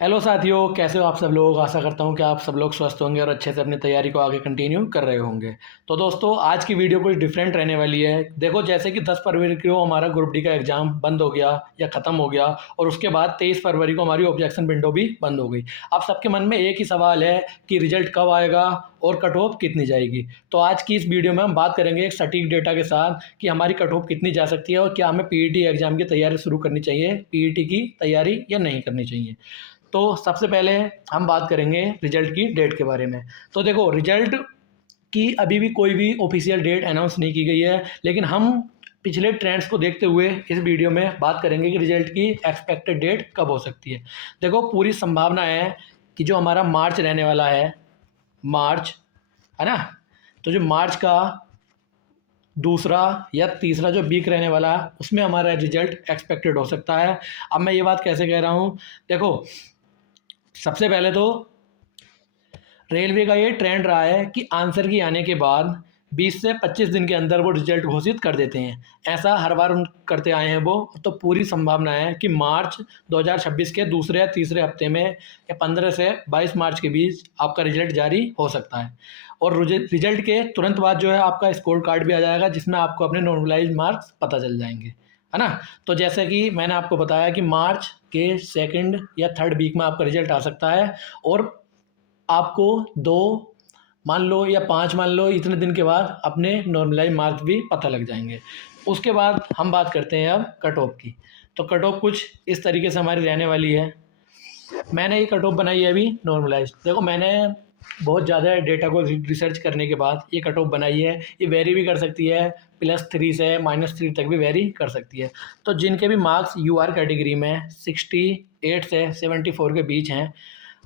Hello साथियों, कैसे हो आप सब लोग। आशा करता हूँ कि आप सब लोग स्वस्थ होंगे और अच्छे से अपनी तैयारी को आगे कंटिन्यू कर रहे होंगे। तो दोस्तों, आज की वीडियो कुछ डिफरेंट रहने वाली है। देखो, जैसे कि 10 फरवरी को हमारा ग्रुप डी का एग्ज़ाम बंद हो गया या ख़त्म हो गया, और उसके बाद 23 फरवरी को हमारी ऑब्जेक्शन विंडो भी बंद हो गई। अब सबके मन में एक ही सवाल है कि रिजल्ट कब आएगा और कट ऑफ कितनी जाएगी। तो आज की इस वीडियो में हम बात करेंगे एक सटीक डेटा के साथ कि हमारी कट ऑफ कितनी जा सकती है और क्या हमें पीईटी एग्ज़ाम की तैयारी शुरू करनी चाहिए, पीईटी की तैयारी या नहीं करनी चाहिए। तो सबसे पहले हम बात करेंगे रिजल्ट की डेट के बारे में। तो देखो, रिजल्ट की अभी भी कोई भी ऑफिशियल डेट अनाउंस नहीं की गई है, लेकिन हम पिछले ट्रेंड्स को देखते हुए इस वीडियो में बात करेंगे कि रिजल्ट की एक्सपेक्टेड डेट कब हो सकती है। देखो, पूरी संभावना है कि जो हमारा मार्च रहने वाला है, मार्च, है ना, तो जो मार्च का दूसरा या तीसरा जो वीक रहने वाला है उसमें हमारा रिजल्ट एक्सपेक्टेड हो सकता है। अब मैं ये बात कैसे कह रहा हूँ, देखो, सबसे पहले तो रेलवे का ये ट्रेंड रहा है कि आंसर की आने के बाद 20 से 25 दिन के अंदर वो रिजल्ट घोषित कर देते हैं। ऐसा हर बार करते आए हैं वो। तो पूरी संभावना है कि मार्च 2026 के दूसरे या तीसरे हफ्ते में या 15 से 22 मार्च के बीच आपका रिजल्ट जारी हो सकता है। और रिजल्ट के तुरंत बाद जो है आपका स्कोर कार्ड भी आ जाएगा, जिसमें आपको अपने नॉर्मलाइज मार्क्स पता चल जाएंगे, है ना। तो जैसे कि मैंने आपको बताया कि मार्च के सेकंड या थर्ड वीक में आपका रिजल्ट आ सकता है, और आपको 2 मान लो या 5 मान लो, इतने दिन के बाद अपने नॉर्मलाइज मार्क्स भी पता लग जाएंगे। उसके बाद हम बात करते हैं अब कट ऑफ की। तो कट ऑफ कुछ इस तरीके से हमारी रहने वाली है। मैंने ये कट ऑफ बनाई है अभी नॉर्मलाइज। देखो, मैंने बहुत ज़्यादा डेटा को रिसर्च करने के बाद ये कट ऑफ बनाई है। ये वेरी भी कर सकती है, +3 से -3 तक भी वेरी कर सकती है। तो जिनके भी मार्क्स यूआर कैटेगरी में 68 से 74 के बीच हैं,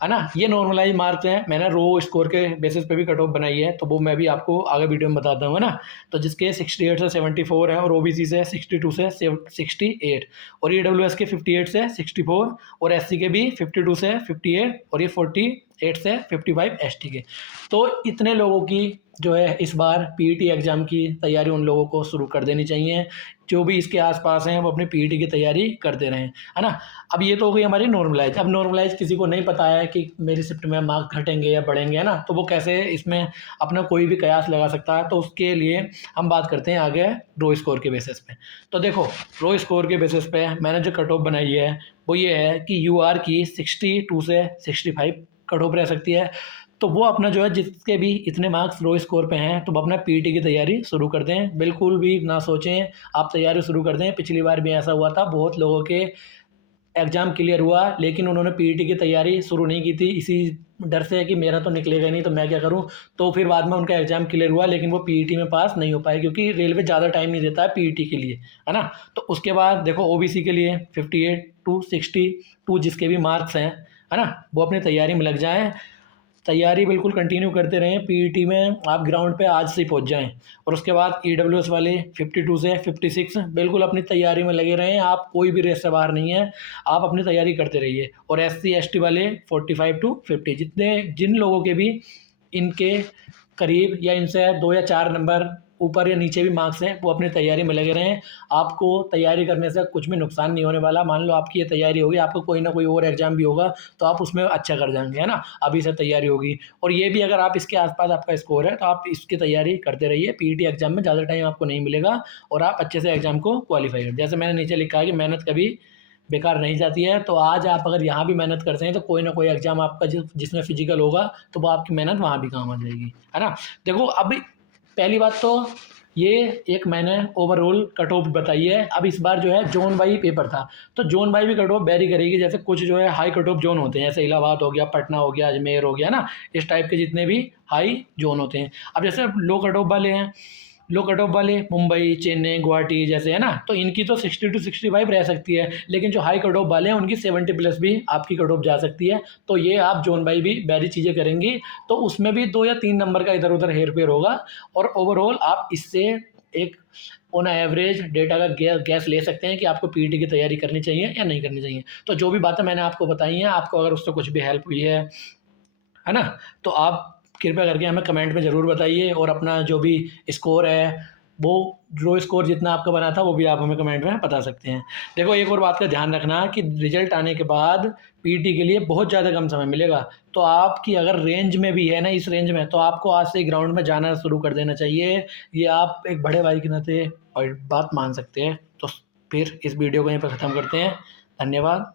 है ना, ये नॉर्मलाइज मार्क्स हैं। मैंने रो स्कोर के बेसिस पे भी कट ऑफ बनाई है, तो वो मैं भी आपको आगे वीडियो में बताता हूँ, है ना। तो जिसके 68 से 74 है, और ओबीसी से 62 से 68, और ईडब्ल्यूएस के 58 से 64, और एससी के भी 52 से 58, और ये 48 से 55 एसटी के। तो इतने लोगों की जो है इस बार पीईटी एग्ज़ाम की तैयारी उन लोगों को शुरू कर देनी चाहिए। जो भी इसके आसपास हैं वो अपनी पीईटी की तैयारी करते रहें, है ना। अब ये तो हो गई हमारी नॉर्मलाइज। अब नॉर्मलाइज किसी को नहीं पता है कि मेरी शिफ्ट में मार्क्स घटेंगे या बढ़ेंगे, है ना, तो वो कैसे इसमें अपना कोई भी कयास लगा सकता है। तो उसके लिए हम बात करते हैं आगे रो स्कोर के बेसिस पे। तो देखो, रो स्कोर के बेसिस पे मैंने जो कट ऑफ बनाई है वो ये है कि यूआर की 62 से 65 कट ऑफ रह सकती है। तो वो अपना जो है, जिसके भी इतने मार्क्स लो स्कोर पे हैं, तो वो अपना पीईटी की तैयारी शुरू कर दें। बिल्कुल भी ना सोचें, आप तैयारी शुरू कर दें। पिछली बार भी ऐसा हुआ था, बहुत लोगों के एग्ज़ाम क्लियर हुआ, लेकिन उन्होंने पीईटी की तैयारी शुरू नहीं की थी, इसी डर से कि मेरा तो निकलेगा नहीं तो मैं क्या करूं। तो फिर बाद में उनका एग्ज़ाम क्लियर हुआ, लेकिन वो पीईटी में पास नहीं हो पाए, क्योंकि रेलवे ज़्यादा टाइम नहीं देता है पीईटी के लिए, है ना। तो उसके बाद देखो, ओबीसी के लिए 58 टू 62 जिसके भी मार्क्स हैं, है ना, वो अपनी तैयारी में लग जाएँ। तैयारी बिल्कुल कंटिन्यू करते रहें। पीईटी में आप ग्राउंड पे आज से ही पहुंच जाएं। और उसके बाद ईडब्ल्यूएस वाले 52 से 56 बिल्कुल अपनी तैयारी में लगे रहें। आप कोई भी रेस से बाहर नहीं है, आप अपनी तैयारी करते रहिए। और एससी एसटी वाले 45 टू 50, जिन लोगों के भी इनके करीब या इनसे 2 या 4 नंबर ऊपर या नीचे भी मार्क्स हैं, वो अपनी तैयारी में लगे रहें। आपको तैयारी करने से कुछ भी नुकसान नहीं होने वाला। मान लो आपकी ये तैयारी होगी, आपको कोई ना कोई और एग्ज़ाम भी होगा, तो आप उसमें अच्छा कर जाएंगे, है ना। अभी से तैयारी होगी। और ये भी अगर आप इसके आसपास आपका स्कोर है, तो आप इसकी तैयारी करते रहिए। पीईटी एग्ज़ाम में ज़्यादा टाइम आपको नहीं मिलेगा, और आप अच्छे से एग्ज़ाम को क्वालिफाई कर। जैसे मैंने नीचे लिखा है कि मेहनत कभी बेकार नहीं जाती है। तो आज आप अगर यहाँ भी मेहनत करते हैं, तो कोई ना कोई एग्ज़ाम आपका जिसमें फिजिकल होगा, तो वो आपकी मेहनत वहाँ भी काम आ जाएगी, है ना। देखो, अब पहली बात तो ये एक मैंने ओवरऑल कट ऑफ बताई है। अब इस बार जो है जोन वाई पेपर था, तो जोन वाई भी कट ऑफ वेरी करेगी। जैसे कुछ जो है हाई कट ऑफ जोन होते हैं, जैसे इलाहाबाद हो गया, पटना हो गया, अजमेर हो गया ना, इस टाइप के जितने भी हाई जोन होते हैं। अब जैसे लो कट ऑफ वाले हैं, लो कट ऑफ वाले मुंबई, चेन्नई, गुवाहाटी जैसे, है ना, तो इनकी तो 60 टू 65 रह सकती है। लेकिन जो हाई कट ऑफ वाले हैं उनकी 70+ भी आपकी कट ऑफ जा सकती है। तो ये आप जोन बाई भी वेरी चीज़ें करेंगी, तो उसमें भी 2 या 3 नंबर का इधर उधर हेर फेर होगा। और ओवरऑल आप इससे एक ऑन एवरेज डेटा का गैस ले सकते हैं कि आपको पीईटी की तैयारी करनी चाहिए या नहीं करनी चाहिए। तो जो भी बातें मैंने आपको बताई हैं, आपको अगर उससे कुछ भी हेल्प हुई है ना, तो आप कृपया करके हमें कमेंट में ज़रूर बताइए। और अपना जो भी स्कोर है वो जो स्कोर जितना आपका बना था वो भी आप हमें कमेंट में बता सकते हैं। देखो एक और बात का ध्यान रखना कि रिजल्ट आने के बाद पीटी के लिए बहुत ज़्यादा कम समय मिलेगा, तो आपकी अगर रेंज में भी है ना, इस रेंज में, तो आपको आज से ग्राउंड में जाना शुरू कर देना चाहिए। ये आप एक बड़े भाई के नाते और बात मान सकते हैं। तो फिर इस वीडियो को यहीं पर ख़त्म करते हैं। धन्यवाद।